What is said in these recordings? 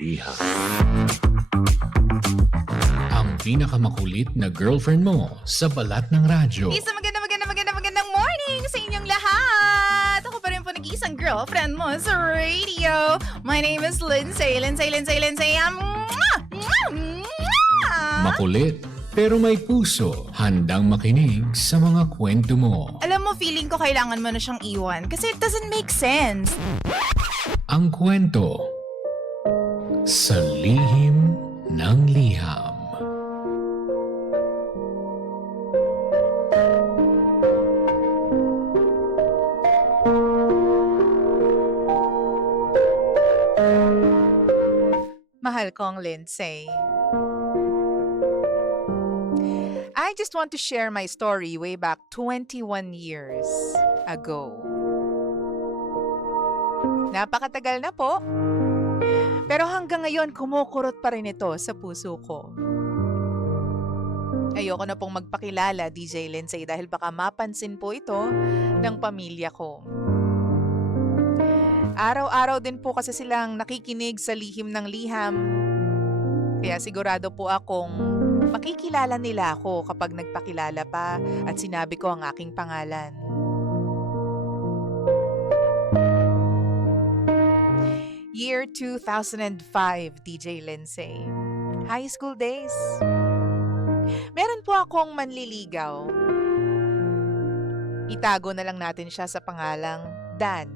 Iha. Ang pinakamakulit na girlfriend mo sa balat ng radyo. Isang magandang morning sa inyong lahat! Ako pa rin po nag-iisang girlfriend mo sa radio. My name is Lindsay. Makulit pero may puso, handang makinig sa mga kwento mo. Alam mo, feeling ko kailangan mo na siyang iwan kasi it doesn't make sense. Ang kwento sa lihim ng liham. Mahal kong Lindsay. I just want to share my story way back 21 years ago. Napakatagal na po. Pero hanggang ngayon, kumukurot pa rin ito sa puso ko. Ayoko na pong magpakilala, DJ Lindsay, dahil baka mapansin po ito ng pamilya ko. Araw-araw din po kasi silang nakikinig sa lihim ng liham. Kaya sigurado po akong makikilala nila ako kapag nagpakilala pa at sinabi ko ang aking pangalan. Year 2005, DJ Lindsay. High school days. Meron po akong manliligaw. Itago na lang natin siya sa pangalang Dan.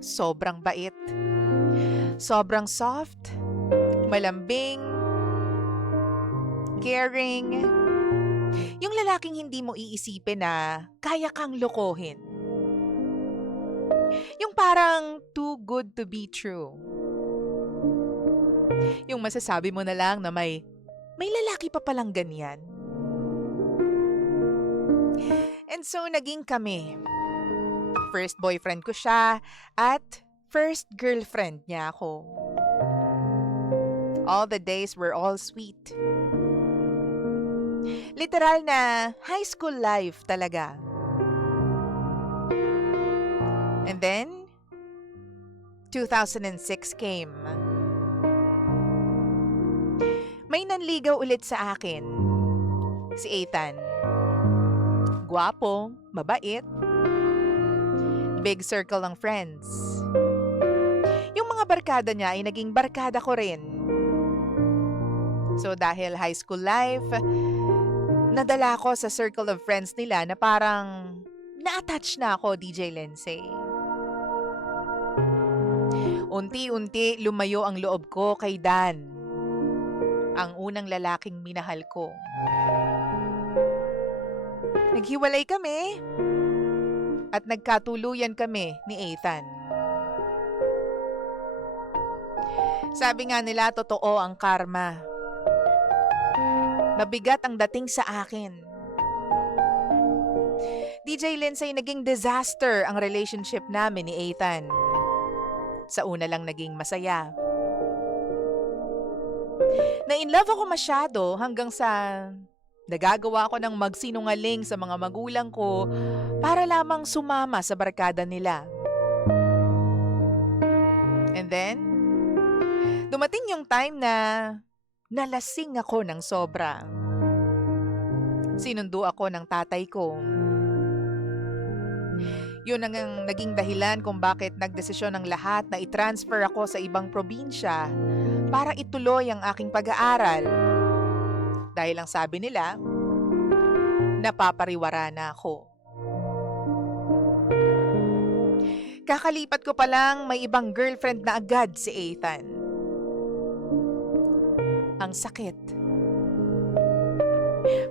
Sobrang bait. Sobrang soft. Malambing. Caring. Yung lalaking hindi mo iisipin na kaya kang lokohin. Yung parang too good to be true. Yung masasabi mo na lang na may lalaki pa palang ganyan. And so, naging kami. First boyfriend ko siya at first girlfriend niya ako. All the days were all sweet. Literal na high school life talaga. And then, 2006 came. May nanligaw ulit sa akin. Si Ethan. Gwapo, mabait. Big circle ng friends. Yung mga barkada niya ay naging barkada ko rin. So dahil high school life, nadala ko sa circle of friends nila na parang na-attach na ako, DJ Lindsay. Unti-unti lumayo ang loob ko kay Dan, ang unang lalaking minahal ko. Naghiwalay kami at nagkatuluyan kami ni Ethan. Sabi nga nila, totoo ang karma. Mabigat ang dating sa akin. DJ Lindsay, naging disaster ang relationship namin ni Ethan. Sa una lang naging masaya. Na-inlove ako masyado hanggang sa nagagawa ko ng magsinungaling sa mga magulang ko para lamang sumama sa barkada nila. And then, dumating yung time na nalasing ako ng sobra. Sinundo ako ng tatay ko. Yun ang naging dahilan kung bakit nagdesisyon ng lahat na i-transfer ako sa ibang probinsya para ituloy ang aking pag-aaral. Dahil ang sabi nila, napapariwara na ako. Kakalipat ko pa lang may ibang girlfriend na agad si Ethan. Ang sakit.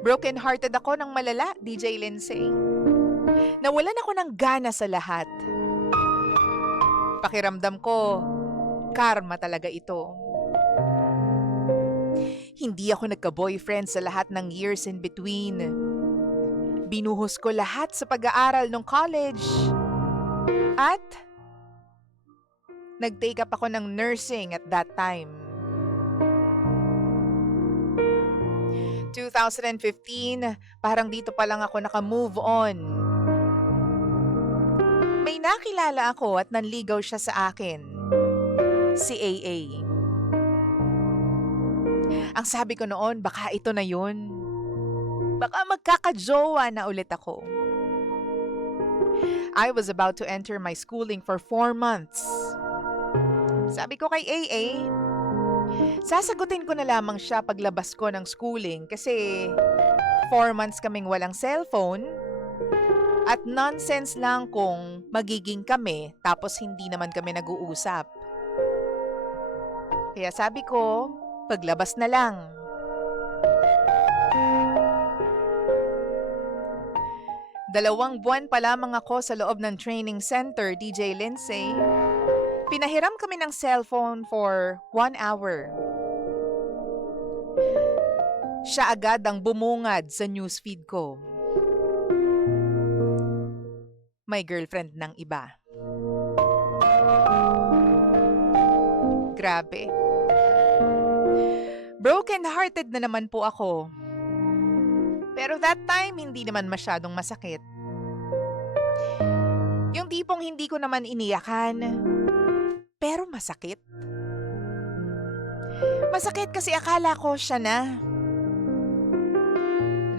Broken-hearted ako ng malala, DJ Lindsay. Nawalan ako ng gana sa lahat. Pakiramdam ko, karma talaga ito. Hindi ako nagka-boyfriend sa lahat ng years in between. Binuhos ko lahat sa pag-aaral ng college. At nag-take up ako ng nursing at that time. 2015, parang dito pa lang ako naka-move on. May nakilala ako at nanligaw siya sa akin. si AA. Ang sabi ko noon, baka ito na yun. Baka magkakajowa na ulit ako. I was about to enter my schooling for 4 months. Sabi ko kay AA, sasagutin ko na lamang siya paglabas ko ng schooling kasi 4 months kaming walang cellphone at nonsense lang kung magiging kami tapos hindi naman kami nag-uusap. Kaya sabi ko, paglabas na lang. Dalawang buwan pa lamang ako sa loob ng training center, DJ Lindsay. Pinahiram kami ng cellphone for 1 hour. Siya agad ang bumungad sa newsfeed ko. May girlfriend ng iba. Grabe. Broken-hearted na naman po ako. Pero that time, hindi naman masyadong masakit. Yung tipong hindi ko naman iniyakan, pero masakit. Masakit kasi akala ko siya na.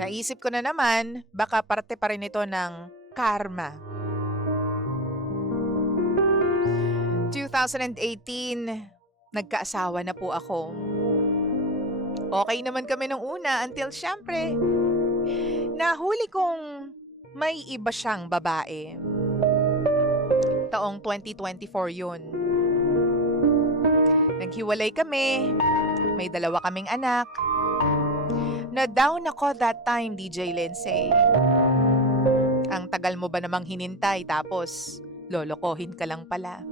Naisip ko na naman, baka parte pa rin ito ng karma. 2018, nagkaasawa na po ako. Okay naman kami nung una until syempre, nahuli kong may iba siyang babae. Taong 2024 yun. Naghiwalay kami, may 2 kaming anak. Na-down ako that time, DJ Lindsay. Ang tagal mo ba namang hinintay tapos lolokohin ka lang pala.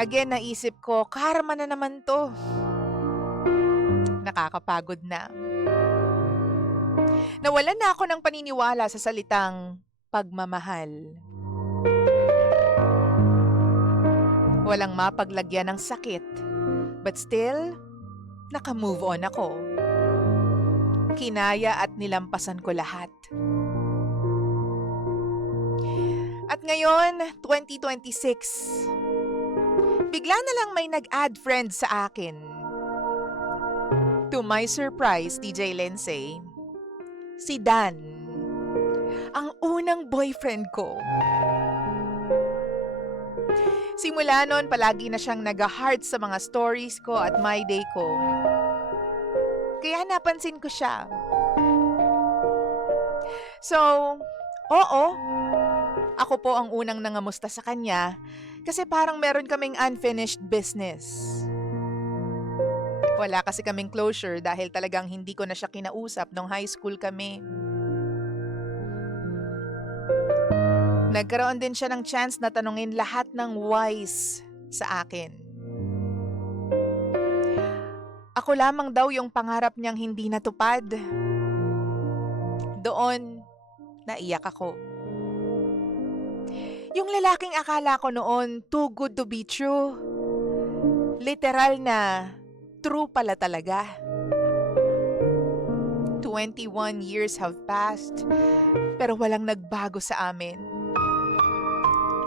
Again, naisip ko, karma na naman to. Nakakapagod na. Nawalan na ako ng paniniwala sa salitang pagmamahal. Walang mapaglagyan ng sakit. But still, naka-move on ako. Kinaya at nilampasan ko lahat. At ngayon, 2026, bigla na lang may nag-add friend sa akin. To my surprise, DJ Lindsay, si Dan, ang unang boyfriend ko. Simula noon, palagi na siyang nag-heart sa mga stories ko at my day ko. Kaya napansin ko siya. So, oo, ako po ang unang nangamusta sa kanya kasi parang meron kaming unfinished business. Wala kasi kaming closure dahil talagang hindi ko na siya kinausap nung high school kami. Nagkaroon din siya ng chance na tanungin lahat ng whys sa akin. Ako lamang daw yung pangarap niyang hindi natupad. Doon, naiyak ako. Yung lalaking akala ko noon too good to be true. Literal na true pala talaga. 21 years have passed, pero walang nagbago sa amin.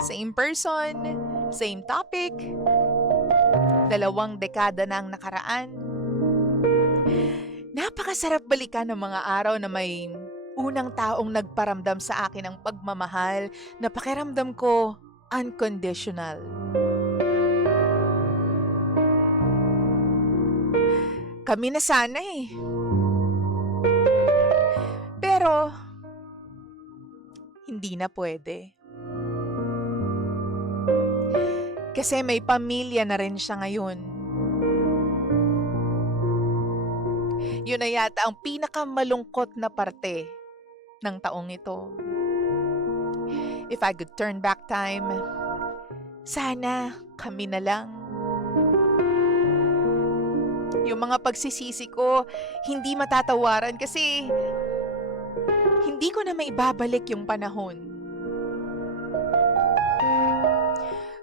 Same person, same topic, 2 dekada na ang nakaraan. Napakasarap balikan ng mga araw na may unang taong nagparamdam sa akin ng pagmamahal na pakiramdam ko unconditional. Kami na sana eh. Pero, hindi na pwede. Kasi may pamilya na rin siya ngayon. Yun na yata ang pinakamalungkot na parte ng taong ito. If I could turn back time, sana kami na lang. Yung mga pagsisisi ko, hindi matatawaran kasi hindi ko na maibabalik yung panahon.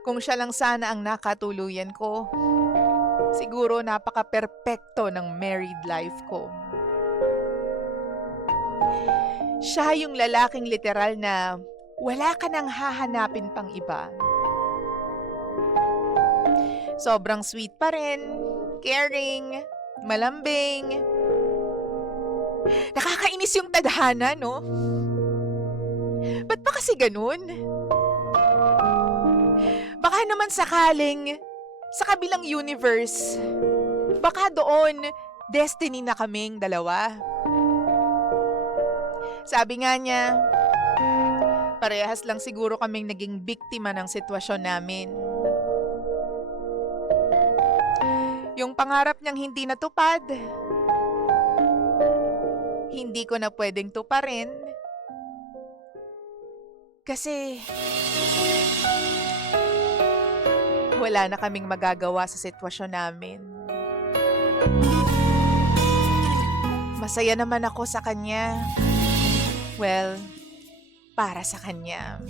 Kung siya lang sana ang nakatuluyan ko, siguro napaka-perpekto ng married life ko. Siya yung lalaking literal na wala ka nang hahanapin pang iba. Sobrang sweet pa rin, caring, malambing. Nakakainis yung tadhana, no? Ba't ba kasi ganun? Baka naman sakaling sa kabilang universe, baka doon destiny na kaming dalawa. Sabi nga niya, parehas lang siguro kaming naging biktima ng sitwasyon namin. Yung pangarap niyang hindi natupad, hindi ko na pwedeng tuparin. Kasi wala na kaming magagawa sa sitwasyon namin. Masaya naman ako sa kanya. Well, para sa kanya.